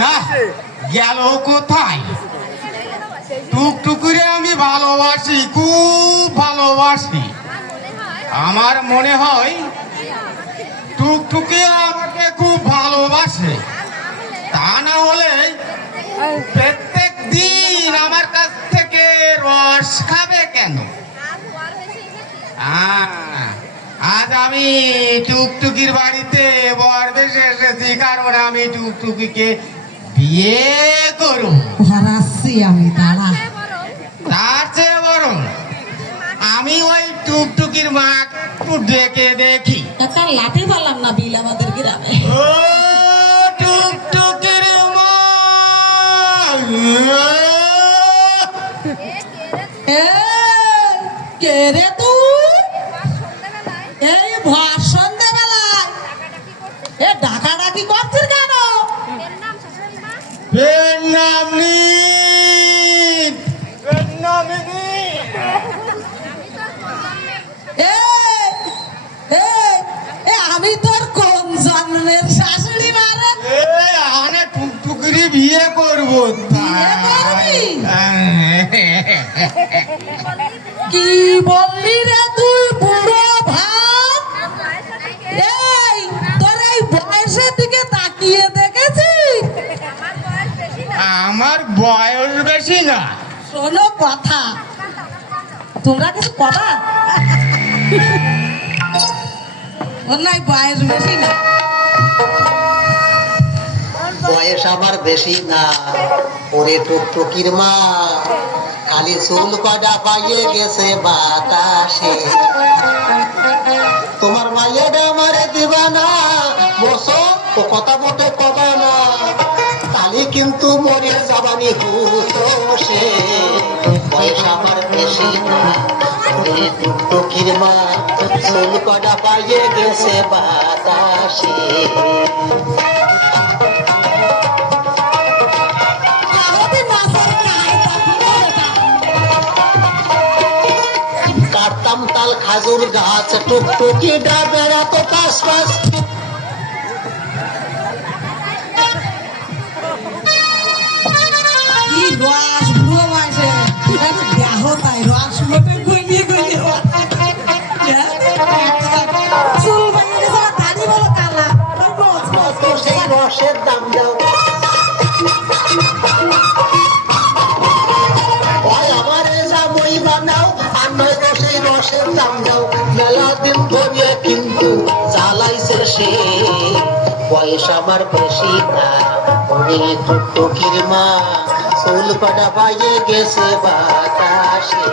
না গেল কোথায়? টুকটুকুরে আমি ভালোবাসি, খুব ভালোবাসি। আমার মনে হয় টুকটুকি আমাকে খুব ভালোবাসে। তা না হলে প্রত্যেক দিন আমার কাছ থেকে রস খাবে কেন? আজ আমি টুকটুকির বাড়িতে বর বেশে এসেছি, কারণ আমি টুকটুকিকে বিয়ে করব। আমি দাঁড়া। তার চেয়ে বরং আমি ওই টুকটুকির মা একটু ডেকে দেখি। একটা লাঠি পারলাম না বিল আমাদের গ্রামে। ও টুকটুকির মা, কে রে তুই? এই ভর সন্ধ্যেবেলায় এ ডাকাডাকি করছিস কেন? এর নাম আমি তোর কোন জন্মের শাশুড়ি মারে? আরে টুকটুকিরি বিয়ে করবো। কি বললি রে তুই বুড়ো ভাত? এই তোর এই বয়সের দিকে তাকিয়ে দেখেছিস? আমার বয়স বেশি না। শোনো কথা, তোমরা কিছু কথা ওর নাই বয়স বেশি না। বয়স আমার বেশি না। ওরে টুকটুকির মা, খালি চুল কটা পাইয়ে গেছে বাতাসে। তোমার মাইয়াটা আমারে দিবা না, বসো ও কথা মতো কবা না, তাহলে কিন্তু মরে যাবানি হুতোষে। বয়স আমার বেশি না। ওরে টুকটুকির মা, চুল কটা পাইয়ে গেছে বাতাসে। কাটতাম তাল খাজুর গাছ, টুকটুকি ডা বেড়াতো পাশ পাশ। কি রস বুড়ো বয়সে দেহ তাই রস লোটে গুলিয়ে গুলিয়ে চুল ভেঙে গেছে, আমার দাড়ি বলো কালা। কত সেই রসের দাম দাও, আমারে জামই বানাও, আর নয়তো সেই রসের দাম দাও। মেলা দিন ধরে কিন্তু জ্বালাইছে সে। বয়স আমার বেশি না। ওরে টুকটুকির মা, চুল কটা পাইয়ে গেছে বাতাসে।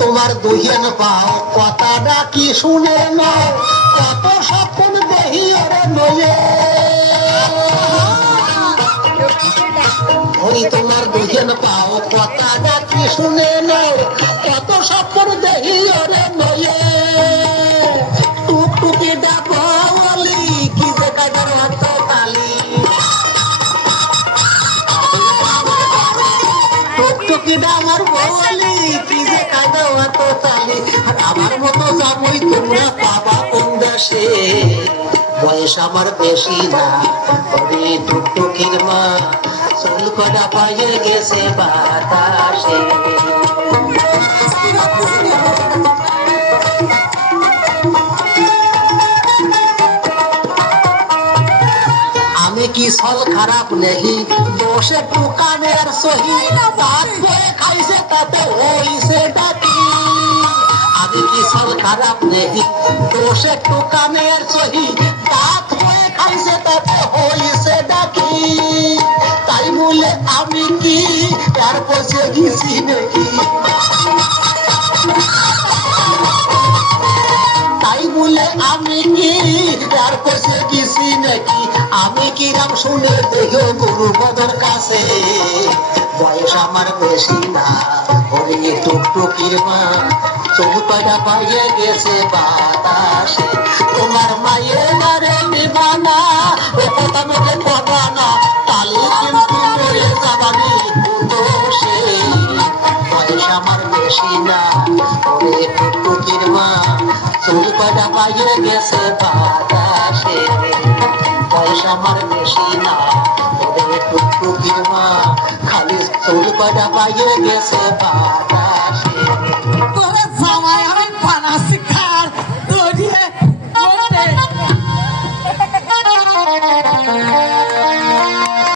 তোমার দুহেন পাও কথাটা কি শুনে নাও, কত স্বপ্ন দেহি ওরে নয়ে। ওই তোমার দুহেন পাও কথাটা কি শুনে নাও, কত স্বপ্ন দেহি ওরে নয়ে। টুকটুকি ডাকো বলি, কি যে কাটার অর্থ খালি। টুকটুকি ডামার বলি, কি যে কাদা অত তালি। আর আমার মতো জামই তোমরা পাবা কোন দেশে? বয়স আমার বেশি না। ওরে টুকটুকির মা, চুল কটা পাইয়ে গেছে বাতাসে। আমি কি ফল খারাপ নেহি, দোষে দোকানের সহি। ভাত বয়ে খাইছে তাতে হইছে ডাকি। আমি কি ফল খারাপ নেহি, দোষে দোকানের সহি। ভাত বয়ে খাইছে তাতে হইছে ডাকি। তাই বলে আমি কি তার পচে গেছি নাকি? তাই বলে আমি কি তার পচে গেছি নাকি? আমি কিরাম শুনে দেখো গুরু বদর কাছে। বয়স আমার বেশি না। ওরে টুকটুকির মা, চোখ কয়টা পাইয়ে গেছে বাতাসে। তোমার মায়ের নারে নিবানা, ও কথা মুখে কথা না, তাহলে কিন্তু মরে যাবানি হুতোষে। বয়স আমার বেশি না ওরে টুকটুকির মা চুল কটা পাইয়ে গেছে বাতাসে বয়স আমার বেশি না ওরে টুকটুকির মা খালি চুল কটা পাইয়ে গেছে বাতাসে